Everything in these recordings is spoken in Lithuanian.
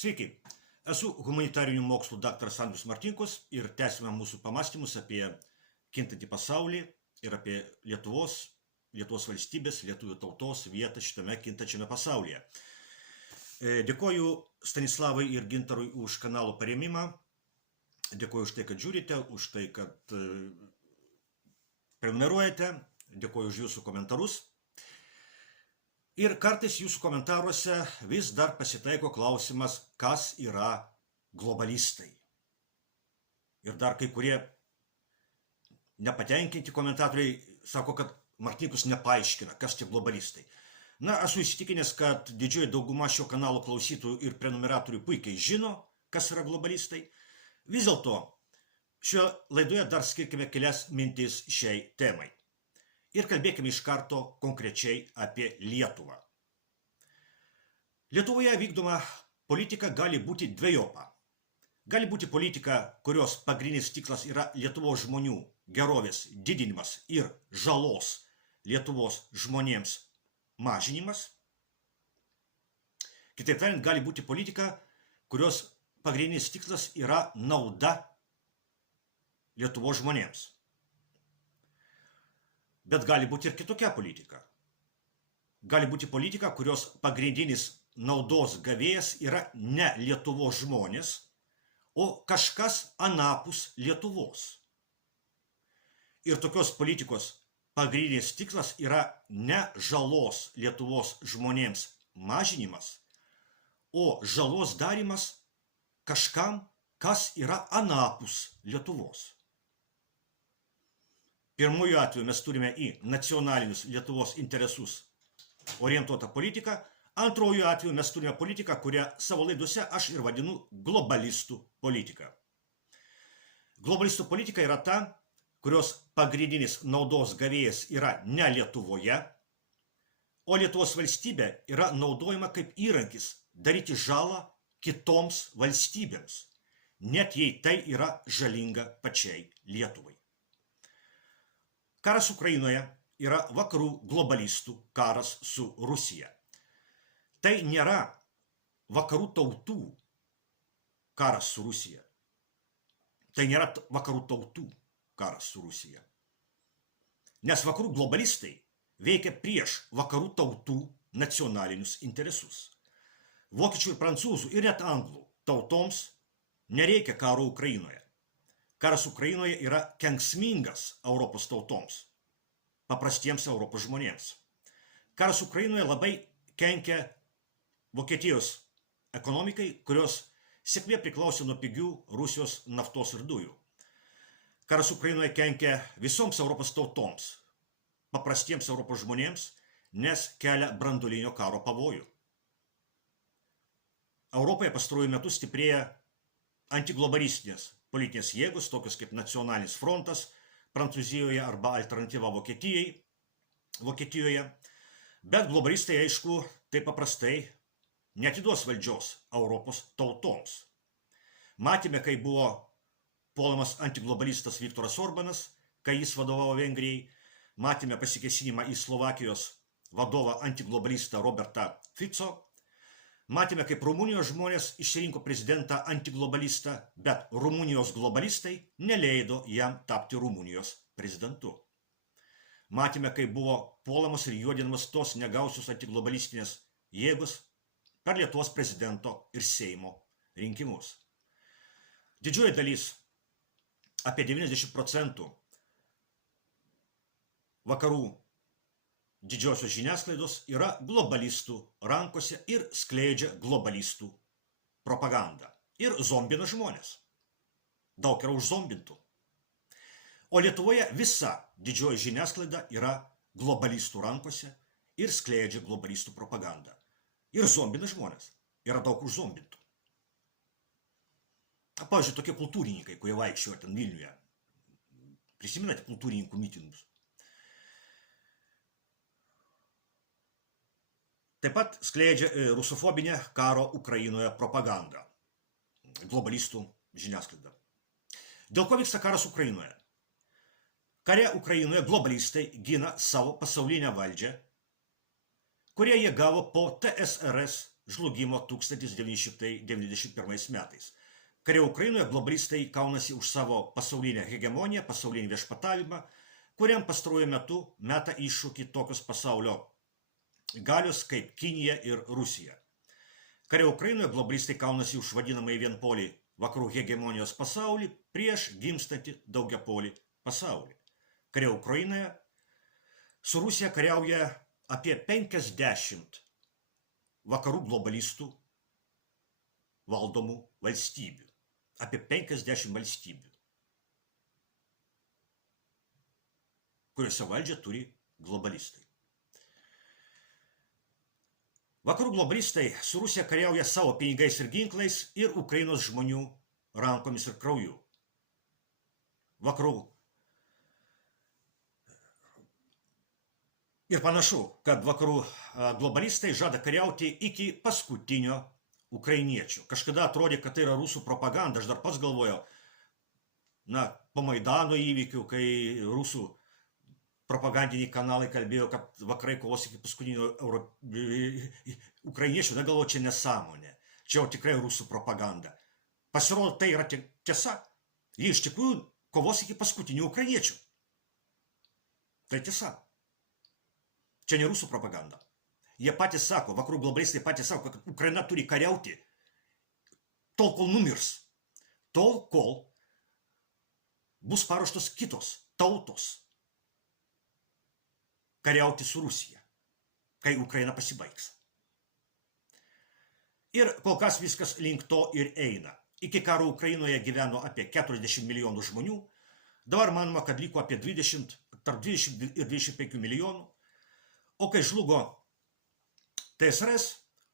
Sveiki, esu humanitarinių mokslų daktaras Andrius Martinkus ir tęsime mūsų pamastymus apie kintantį pasaulį ir apie Lietuvos valstybės, lietuvių tautos vietą šitame kintančiame pasaulyje. Dėkoju Stanislavai ir Gintarui už kanalo parėmimą. Dėkoju už tai, kad žiūrite, už tai, kad prenumeruojate. Dėkoju už jūsų komentarus. Ir kartais jūsų komentaruose vis dar pasitaiko klausimas, kas yra globalistai. Ir dar kai kurie nepatenkinti komentatoriai sako, kad Martinkus nepaaiškina, kas tie globalistai. Na, esu įsitikinęs, kad didžioji dauguma šio kanalo klausytojų ir prenumeratorių puikiai žino, kas yra globalistai. Vis dėlto, šioje laidoje dar skirkime kelias mintis šiai temai. Ir kalbėkime iš karto konkrečiai apie Lietuvą. Lietuvoje vykdoma politika gali būti dvejopa. Gali būti politika, kurios pagrindinis tikslas yra Lietuvos žmonių gerovės didinimas ir žalos Lietuvos žmonėms mažinimas. Kitaip tariant, gali būti politika, kurios pagrindinis tikslas yra nauda Lietuvos žmonėms. Bet gali būti ir kitokia politika. Gali būti politika, kurios pagrindinis naudos gavėjas yra ne Lietuvos žmonės, o kažkas anapus Lietuvos. Ir tokios politikos pagrindinis tikslas yra ne žalos Lietuvos žmonėms mažinimas, o žalos darymas kažkam, kas yra anapus Lietuvos. Pirmųjų atveju mes turime į nacionalinius Lietuvos interesus orientuotą politiką, antrojų atveju mes turime politiką, kurią savo laidose aš ir vadinu globalistų politika. Globalistų politika yra ta, kurios pagrindinis naudos gavėjas yra ne Lietuvoje, o Lietuvos valstybė yra naudojama kaip įrankis daryti žalą kitoms valstybėms, net jei tai yra žalinga pačiai Lietuvai. Karas Ukrainoje yra vakarų globalistų karas su Rusija. Tai nėra vakarų tautų karas su Rusija. Tai nėra vakarų tautų karas su Rusija. Nes vakarų globalistai veikia prieš vakarų tautų nacionalinius interesus. Vokiečių ir prancūzų ir net anglų tautoms nereikia karo Ukrainoje. Karas Ukrainoje yra kenksmingas Europos tautoms, paprastiems Europos žmonėms. Karas Ukrainoje labai kenkia Vokietijos ekonomikai, kurios sėkmė priklauso nuo pigių Rusijos naftos ir dujų. Karas Ukrainoje kenkia visoms Europos tautoms, paprastiems Europos žmonėms, nes kelia branduolinio karo pavojų. Europoje pastaruoju metu stiprėja antiglobalistinės politinės jėgos, tokios kaip Nacionalinis frontas Prancūzijoje arba alternatyva Vokietijoje. Bet globalistai, aišku, taip paprastai neatiduos valdžios Europos tautoms. Matėme, kai buvo puolamas antiglobalistas Viktoras Orbanas, kai jis vadovavo Vengrijai. Matėme pasikėsinimą į Slovakijos vadovą antiglobalistą Robertą Fico. Matėme, kaip Rumunijos žmonės išsirinko prezidentą antiglobalistą, bet Rumunijos globalistai neleido jam tapti Rumunijos prezidentu. Matėme, kaip buvo puolamas ir juodinamas tos negausios antiglobalistinės jėgos per Lietuvos prezidento ir Seimo rinkimus. Didžioji dalis, apie 90% vakarų didžiosios žiniasklaidos yra globalistų rankose ir skleidžia globalistų propagandą. Ir zombina žmonės. Daug yra užzombintų. O Lietuvoje visa didžioji žiniasklaida yra globalistų rankose ir skleidžia globalistų propagandą. Ir zombina žmonės. Yra daug užzombintų. Pavyzdžiui, tokie kultūrininkai, kurie vaikščiojo ten Vilniuje. Prisimenate kultūrininkų mitingus? Taip pat skleidžia rusofobinę karo Ukrainoje propagandą. Globalistų žiniasklaida. Dėl ko vyksta karas Ukrainoje? Kare Ukrainoje globalistai gina savo pasaulinę valdžią, kurią jie gavo po TSRS žlugimo 1991 metais. Kare Ukrainoje globalistai kaunasi už savo pasaulinę hegemoniją, pasaulinį viešpatavimą, kuriam pastaruoju metu meta iššūkį tokios pasaulio galios kaip Kinija ir Rusija. Kare Ukrainoje globalistai kaunasi už vadinamąjį vienpolį vakarų hegemonijos pasaulį prieš gimstantį daugiapolį pasaulį. Kare Ukrainoje su Rusija kariauja apie 50 vakarų globalistų valdomų valstybių. Apie 50 valstybių, kuriuose valdžią turi globalistai. Vakarų globalistai su Rusija kariauja savo pinigais ir ginklais ir Ukrainos žmonių rankomis ir krauju. Ir panašu, kad vakarų globalistai žada kariauti iki paskutinio ukrainiečių. Kažkada atrodė, kad tai yra rusų propaganda. Aš dar pats galvojau, po Maidano įvykių, kai rusų propagandiniai kanalai kalbėjo, kad vakarai kovos iki paskutinio ukrainiečių, galvoju, čia nesąmonė. Čia jau tikrai rusų propaganda. Pasirodo, tai yra tiesa. Jie iš tikrųjų kovos iki paskutinių ukrainiečių. Tai tiesa. Čia ne rusų propaganda. Jie patys sako, vakarų globalistai patys sako, kad Ukraina turi kariauti tol, kol numirs. Tol, kol bus paruoštos kitos tautos kariauti su Rusija, kai Ukraina pasibaigs. Ir kol kas viskas link to ir eina. Iki karo Ukrainoje gyveno apie 40 milijonų žmonių, dabar manoma, kad liko apie tarp 20 ir 25 milijonų, o kai žlugo TSRS,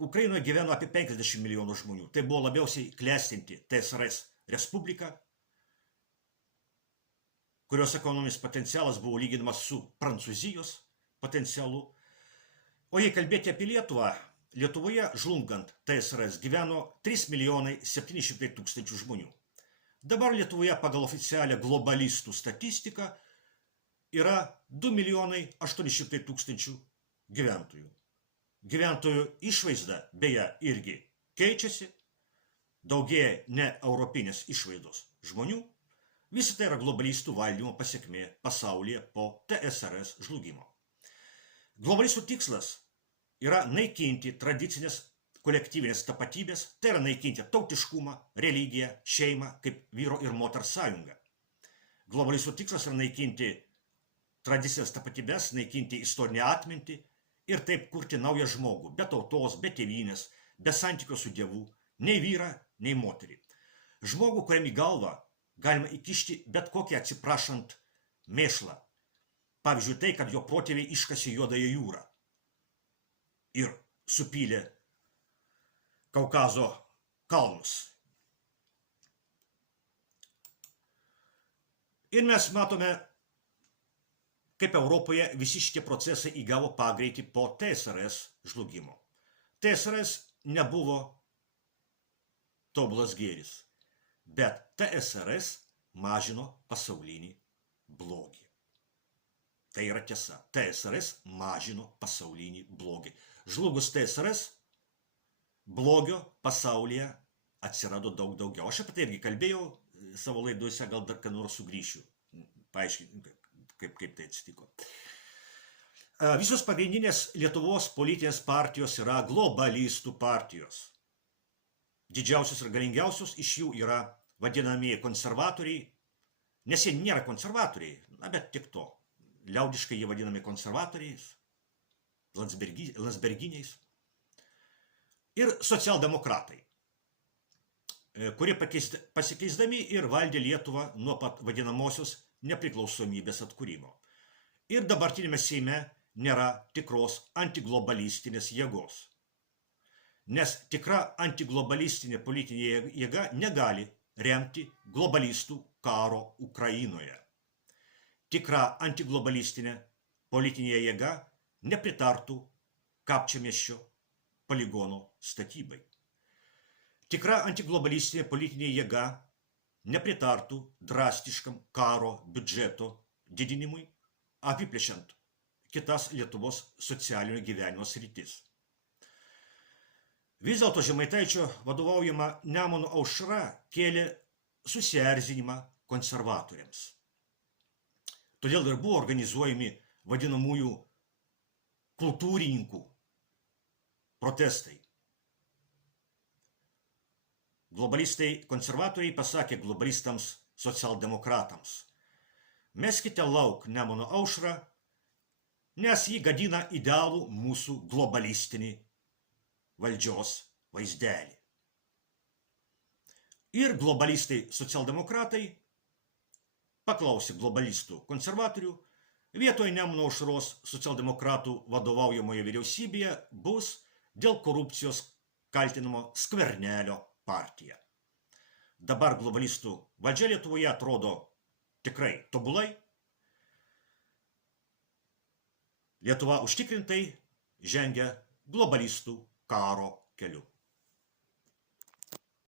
Ukrainoje gyveno apie 50 milijonų žmonių. Tai buvo labiausiai klestinti TSRS respublika, kurios ekonominis potencialas buvo lyginamas su Prancūzijos potencialu. O jei kalbėti apie Lietuvą, Lietuvoje žlungant TSRS gyveno 3 milijonai 700 tūkstančių žmonių. Dabar Lietuvoje pagal oficialią globalistų statistiką yra 2 milijonai 800 tūkstančių gyventojų. Gyventojų išvaizda beje irgi keičiasi, daugėja ne europinės išvaizdos žmonių. Visi tai yra globalistų valdymo pasekmė pasaulyje po TSRS žlugimo. Globalistų tikslas yra naikinti tradicinės kolektyvinės tapatybės, tai yra naikinti tautiškumą, religiją, šeimą kaip vyro ir moters sąjungą. Globalistų tikslas yra naikinti tradicinės tapatybės, naikinti istorinę atmintį ir taip kurti naują žmogų, be tautos, be tėvynės, be santykio su dievu, nei vyrą, nei moterį. Žmogų, kuriam į galvą galima įkišti bet kokią atsiprašant mėšlą. Pavyzdžiui, tai, kad jo protėviai iškasė Juodąją jūrą ir supylė Kaukazo kalnus. Ir mes matome, kaip Europoje visi šitie procesai įgavo pagreitį po TSRS žlugimo. TSRS nebuvo tobulas gėris, bet TSRS mažino pasaulinį blogį. Tai yra tiesa. TSRS mažino pasaulinį blogį. Žlugus TSRS, blogio pasaulyje atsirado daug daugiau. Aš apie tai irgi kalbėjau savo laidose, gal dar ką nors sugrįšiu. Paaiškinti, kaip tai atsitiko. Visos pagrindinės Lietuvos politinės partijos yra globalistų partijos. Didžiausios ir galingiausios iš jų yra vadinamieji konservatoriai, nes jie nėra konservatoriai, bet tik to. Liaudiškai jie vadinami konservatoriais, landsberginiais. Ir socialdemokratai, kurie pasikeisdami ir valdė Lietuvą nuo pat vadinamosios nepriklausomybės atkūrimo. Ir dabartinėme Seime nėra tikros antiglobalistinės jėgos. Nes tikra antiglobalistinė politinė jėga negali remti globalistų karo Ukrainoje. Tikra antiglobalistinė politinė jėga nepritartų Kapčiamiesčio poligono statybai. Tikra antiglobalistinė politinė jėga nepritartų drastiškam karo biudžeto didinimui, apiplešiant kitas Lietuvos socialinio gyvenimo sritis. Vis dėlto Žemaitaičio vadovaujama Nemuno aušra kėlė susierzinimą konservatoriams. Todėl ir buvo organizuojami vadinamųjų kultūrininkų protestai. Globalistai konservatoriai pasakė globalistams socialdemokratams: meskite lauk Nemuno aušrą, nes jį gadina idealų mūsų globalistinį valdžios vaizdelį. Ir globalistai socialdemokratai paklausė globalistų konservatorių, vietoj Nemuno aušros socialdemokratų vadovaujamoje vyriausybėje bus dėl korupcijos kaltinamo Skvernelio partija. Dabar globalistų valdžia Lietuvoje atrodo tikrai tobulai. Lietuva užtikrintai žengia globalistų karo keliu.